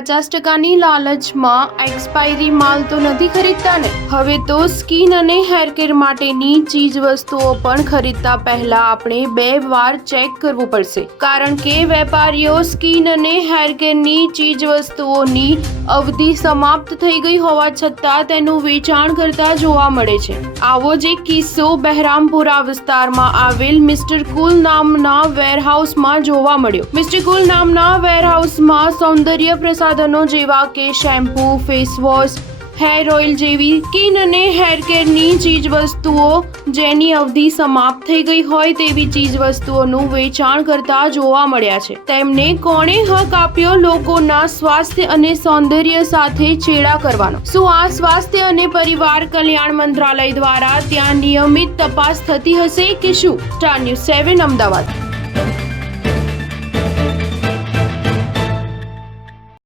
50%ની લાલચમાં એક્સપાયરી માલ તો નથી ખરીદતા ને? હવે તો સ્કિન અને હેર કેર માટેની ચીજ વસ્તુઓ પણ ખરીદતા પહેલા આપણે 2 વાર ચેક કરવું પડશે, કારણ કે વેપારીઓ સ્કિન અને હેર કેરની ચીજ વસ્તુઓની અવધિ સમાપ્ત થઈ ગઈ હોવા છતાં તેનું વેચાણ કરતા જોવા મળે છે। આવો જ એક કિસ્સો બહેરામપુરા વિસ્તારમાં આવેલ મિસ્ટર કુલ નામના વેરહાઉસમાં જોવા મળ્યો। મિસ્ટર કુલ નામના વેરહાઉસમાં સૌંદર્ય પ્રસાધનો જેવા કે shampoo, face wash, hair oil જેવી સ્કિન અને હેર કેરની ચીજ વસ્તુઓ જેની અવધિ સમાપ્ત થઈ ગઈ હોય તેવી ચીજ વસ્તુઓનું વેચાણ કરતા જોવા મળ્યા છે। તેમને કોણે હક આપ્યો લોકોના સ્વાસ્થ્ય અને સૌંદર્ય સાથે છેડા કરવાનો? શું આ સ્વાસ્થ્ય અને પરિવાર કલ્યાણ મંત્રાલય દ્વારા ત્યાં નિયમિત તપાસ થતી હશે કે શું? Star news 7 Ahmedabad.